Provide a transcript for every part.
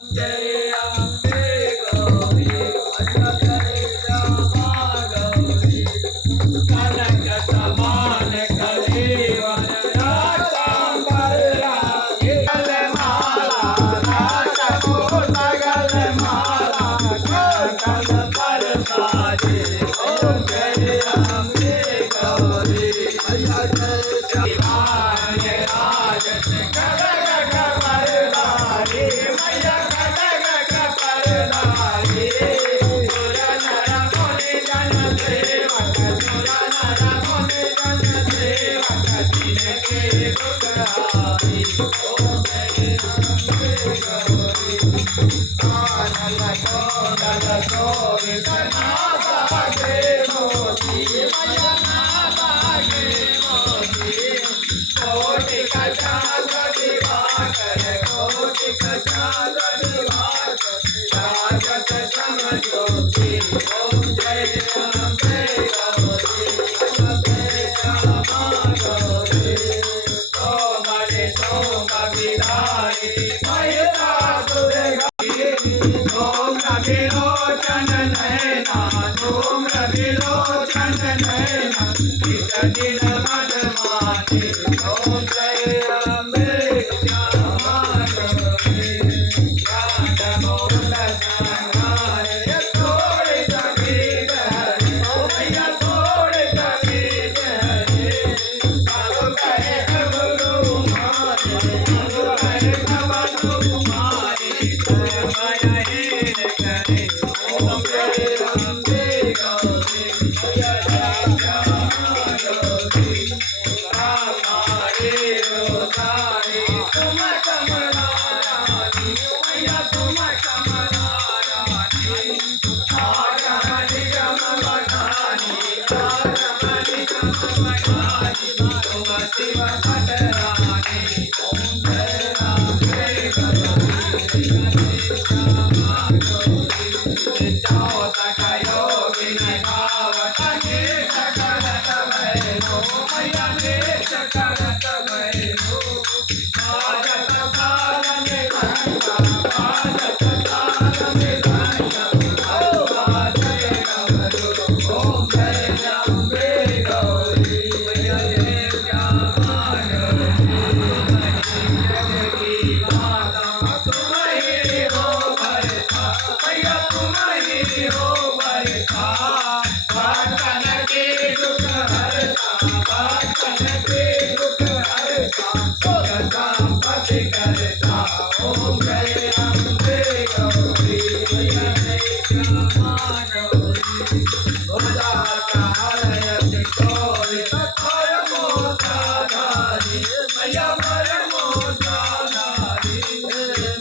जय अम्बे गौरी अष्टभुजे श्यामा गौरी कनक समान कलेवर रातांबर रागे गलमाला राजकोट गलमाला कल पर साजे ओम जय अम्बे गौरी शिवाय राजस गगग परनारी मैया गगग परनारी सुर नर मुनि जन सेवक सुर नर मुनि जन सेवक जिनके दुख हारी ओम जय अम्बे गौरी कानन कोदल शोभित नासा गे मोती मैया नासा गे मोती कोटि कचाल दिवाकर कोटि कचाल दिवाकर राजत समज्योति ओम जय अम्बे गौरी अम्बे श्यामा गौरी सोमनि सोम विधारी महिता दुर्गारी धूम्र विलोचन नयना धूम्र विलोचन नयना निज दिन मदमानी ओम जय अम्बे श्यामा गौरी ज्ञान मूल संहारे थोड़े तमीज हरे ओ मैया थोड़े तमीज हरे करो कहे गुरु मारे करो कहे भवन कुमारी माया हीन करे ओम जय अम्बे गौरी मैया श्यामा गौरी रामारे रोधारी तुम कमला रानी मैया तुम कमला रानी आगमनि गम बखानी आगमनि गम बखानी तुम शिव पट रानी ओम जय अम्बे गौरी श्यामा गौरी जाओ तक योगिनी भावत नीच करत भैरो मैया नीच करत भैरो बाजत ताल मृदंग बाजत ताल मृदंग बाजे डमरू ओम जय अम्बे गौरी मैया श्यामा गौरी जग की माता तुम ही हो भरता मैया तुम ही हो भरता भक्तन के दुख हरता भक्तन के दुख हरता सुख संपत्ति करता ओम जय अम्बे गौरी मैया श्यामा गौरी उदाहरण कोरि सत्वर मोताधारी मैया पर मोताधारी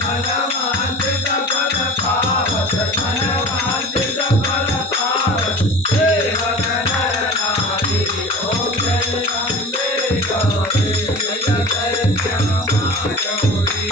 मनवांछित फल पावत मनवांछित फल पावत सेवक नर नारी ओम जय अम्बे गौरी मैया श्यामा गौरी